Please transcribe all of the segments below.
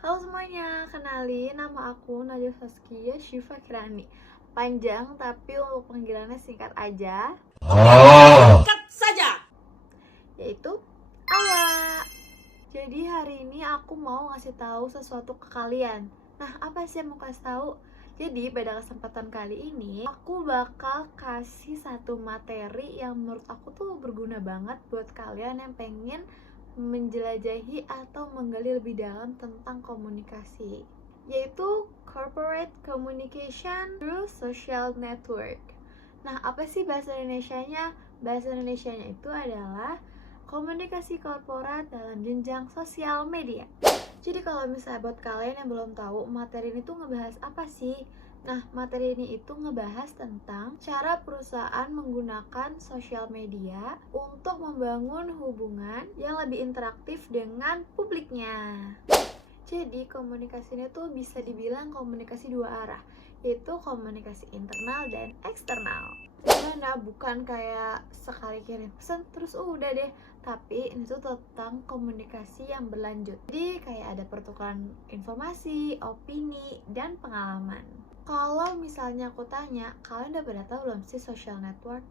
Halo semuanya, kenalin nama aku Nadia Saskia Syifa Kirani. Panjang tapi untuk panggilannya singkat aja, Singkat saja. yaitu Awa. Jadi hari ini aku mau ngasih tahu sesuatu ke kalian. Nah, apa sih yang mau kasih tahu? Jadi pada kesempatan kali ini aku bakal kasih satu materi yang menurut aku tuh berguna banget buat kalian yang pengen menjelajahi atau menggali lebih dalam tentang komunikasi, yaitu corporate communication through social network. Nah, apa sih bahasa Indonesianya? Bahasa Indonesianya itu adalah komunikasi korporat dalam jenjang sosial media. Jadi kalau misalnya buat kalian yang belum tahu, materi ini tuh ngebahas apa sih? Nah, materi ini itu ngebahas tentang cara perusahaan menggunakan sosial media untuk membangun hubungan yang lebih interaktif dengan publiknya. Jadi komunikasi ini tuh bisa dibilang komunikasi dua arah, yaitu komunikasi internal dan eksternal. Dimana bukan kayak sekali kirim pesan terus udah deh, tapi ini tuh tentang komunikasi yang berlanjut. Jadi kayak ada pertukaran informasi, opini, dan pengalaman. Kalau misalnya aku tanya, kalian udah pada tahu belum sih social network?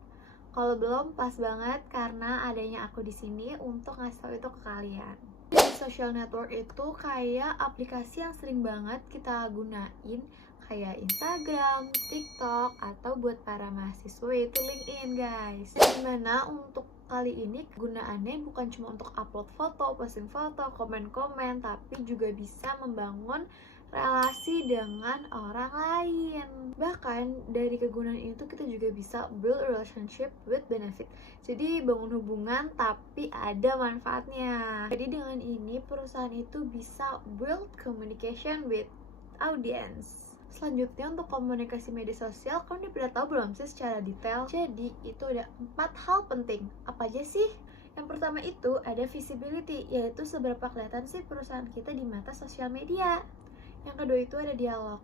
Kalau belum, pas banget karena adanya aku di sini untuk ngasih tahu itu ke kalian. Jadi social network itu kayak aplikasi yang sering banget kita gunain, kayak Instagram, TikTok, atau buat para mahasiswa yaitu LinkedIn guys. Dimana untuk kali ini kegunaannya bukan cuma untuk upload foto, posting foto, komen-komen, tapi juga bisa membangun relasi dengan orang lain. Bahkan dari kegunaan itu kita juga bisa build relationship with benefit. Jadi bangun hubungan tapi ada manfaatnya. Jadi dengan ini perusahaan itu bisa build communication with audience. Selanjutnya untuk komunikasi media sosial, kalian udah tahu belum sih secara detail? Jadi itu ada 4 hal penting. Apa aja sih? Yang pertama itu ada visibility, yaitu seberapa kelihatan sih perusahaan kita di mata sosial media. Yang kedua itu ada dialog.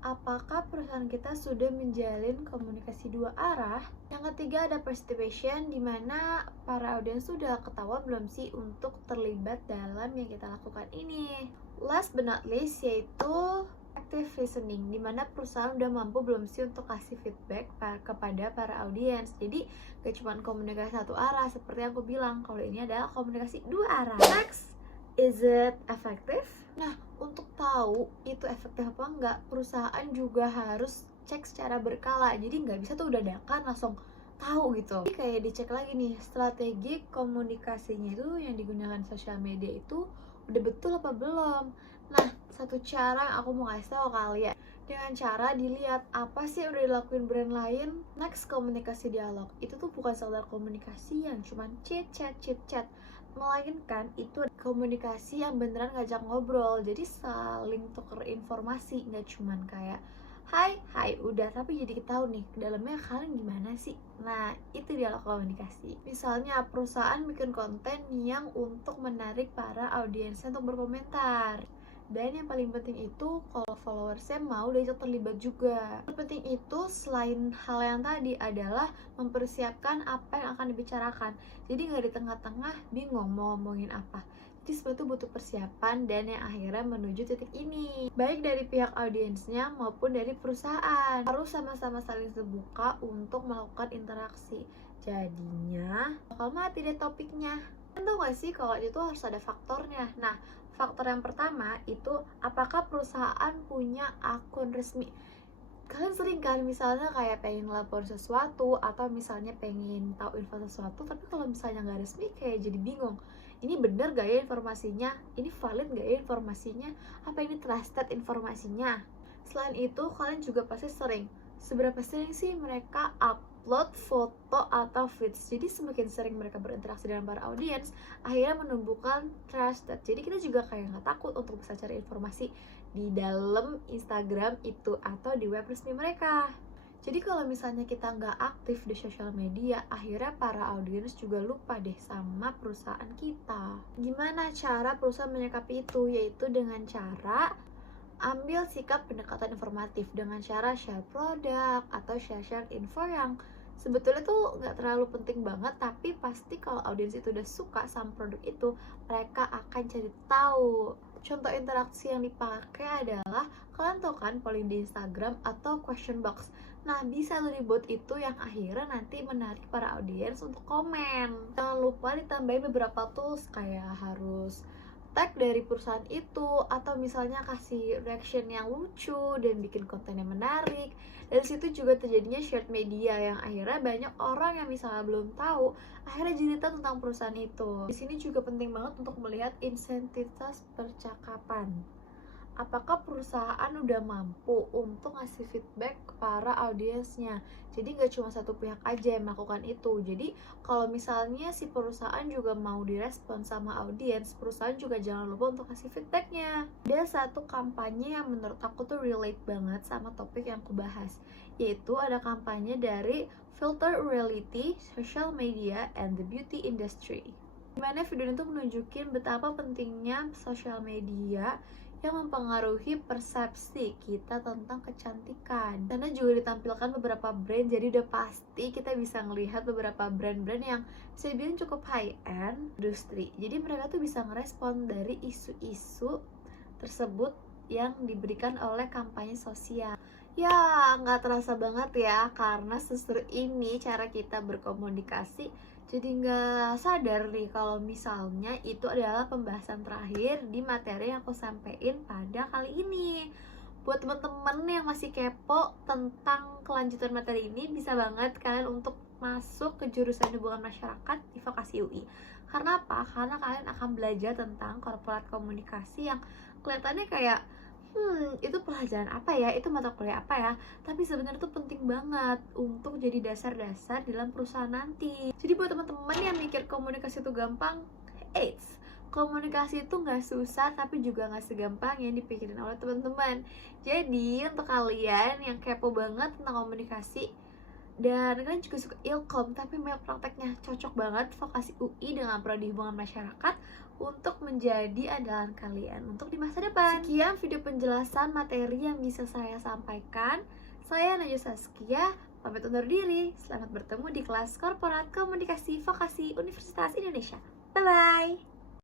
Apakah perusahaan kita sudah menjalin komunikasi dua arah? Yang ketiga ada participation, di mana para audiens sudah ketahuan belum sih untuk terlibat dalam yang kita lakukan ini. Last but not least yaitu active listening, di mana perusahaan udah mampu belum sih untuk kasih feedback kepada para audiens. Jadi gak cuma komunikasi satu arah seperti yang aku bilang, kalau ini adalah komunikasi dua arah. Next, is it effective? Nah, untuk tahu itu efektif apa enggak, perusahaan juga harus cek secara berkala. Jadi nggak bisa tuh udah dadakan langsung tahu gitu. Jadi kayak dicek lagi nih, strategi komunikasinya itu yang digunakan sosial media itu udah betul apa belum. Nah, satu cara yang aku mau kasih tau kalian, dengan cara dilihat apa sih yang udah dilakuin brand lain. Next, komunikasi dialog. Itu tuh bukan sekedar komunikasi yang cuman chit chat, melainkan itu komunikasi yang beneran ngajak ngobrol. Jadi saling tuker informasi, nggak cuman kayak hai udah, tapi jadi kita tahu nih ke dalamnya kalian gimana sih. Nah, itu dialog komunikasi. Misalnya perusahaan bikin konten yang untuk menarik para audiensnya untuk berkomentar. Dan yang paling penting itu kalau followersnya mau diajak terlibat juga. Yang penting itu selain hal yang tadi adalah mempersiapkan apa yang akan dibicarakan. Jadi nggak di tengah-tengah bingung mau ngomongin apa. Jadi seperti itu butuh persiapan dan yang akhirnya menuju titik ini. Baik dari pihak audiensnya maupun dari perusahaan. Harus sama-sama saling terbuka untuk melakukan interaksi. Jadinya bakal mati deh topiknya. Kalian tau gak sih kalau itu harus ada faktornya? Nah, faktor yang pertama itu apakah perusahaan punya akun resmi. Kalian sering kan misalnya kayak pengen lapor sesuatu atau misalnya pengen tahu info sesuatu, tapi kalau misalnya nggak resmi kayak jadi bingung. Ini bener gak ya informasinya? Ini valid gak ya informasinya? Apa ini trusted informasinya? Selain itu, kalian juga pasti sering, seberapa sering sih mereka upload foto atau feeds. Jadi semakin sering mereka berinteraksi dengan para audiens, akhirnya menumbuhkan trusted. Jadi kita juga kayak nggak takut untuk bisa cari informasi di dalam Instagram itu atau di web resmi mereka. Jadi kalau misalnya kita nggak aktif di sosial media, akhirnya para audiens juga lupa deh sama perusahaan kita. Gimana cara perusahaan menyikapi itu? Yaitu dengan cara ambil sikap pendekatan informatif dengan cara share produk atau share info yang sebetulnya tuh nggak terlalu penting banget, tapi pasti kalau audiens itu udah suka sama produk itu, mereka akan cari tahu. Contoh interaksi yang dipakai adalah, kalian tahu kan polling di Instagram atau question box. Nah, bisa tuh dibuat itu yang akhirnya nanti menarik para audiens untuk komen. Jangan lupa ditambahin beberapa tools kayak harus tag dari perusahaan itu, atau misalnya kasih reaction yang lucu dan bikin konten yang menarik. Dari situ juga terjadinya shared media yang akhirnya banyak orang yang misalnya belum tahu akhirnya jadi tahu tentang perusahaan itu. Di sini juga penting banget untuk melihat intensitas percakapan. Apakah perusahaan udah mampu untuk ngasih feedback ke para audiensnya. Jadi nggak cuma satu pihak aja yang melakukan itu. Jadi kalau misalnya si perusahaan juga mau direspon sama audiens, perusahaan juga jangan lupa untuk kasih feedbacknya. Ada satu kampanye yang menurut aku tuh relate banget sama topik yang aku bahas, yaitu ada kampanye dari Filter Reality, Social Media, and the Beauty Industry. Dimana video itu menunjukin betapa pentingnya sosial media yang mempengaruhi persepsi kita tentang kecantikan. Karena juga ditampilkan beberapa brand, jadi udah pasti kita bisa ngelihat beberapa brand-brand yang bisa dibilang cukup high-end industri. Jadi mereka tuh bisa ngerespon dari isu-isu tersebut yang diberikan oleh kampanye sosial. Ya, nggak terasa banget ya, karena justru ini cara kita berkomunikasi. Jadi nggak sadar nih kalau misalnya itu adalah pembahasan terakhir di materi yang aku sampaikan pada kali ini. Buat teman-teman yang masih kepo tentang kelanjutan materi ini, bisa banget kalian untuk masuk ke jurusan hubungan masyarakat di Vokasi UI. Karena apa? Karena kalian akan belajar tentang corporate komunikasi yang kelihatannya kayak itu pelajaran apa ya, itu mata kuliah apa ya, tapi sebenarnya itu penting banget untuk jadi dasar-dasar dalam perusahaan nanti. Jadi buat teman-teman yang mikir komunikasi itu gampang, komunikasi itu nggak susah tapi juga nggak segampang yang dipikirin oleh teman-teman. Jadi untuk kalian yang kepo banget tentang komunikasi dan kalian juga suka ilkom tapi banyak prakteknya, cocok banget Vokasi UI dengan prodi hubungan masyarakat untuk menjadi andalan kalian untuk di masa depan. Sekian video penjelasan materi yang bisa saya sampaikan. Saya Najwa Saskia, pamit undur diri. Selamat bertemu di kelas Korporat Komunikasi Vokasi Universitas Indonesia. Bye-bye!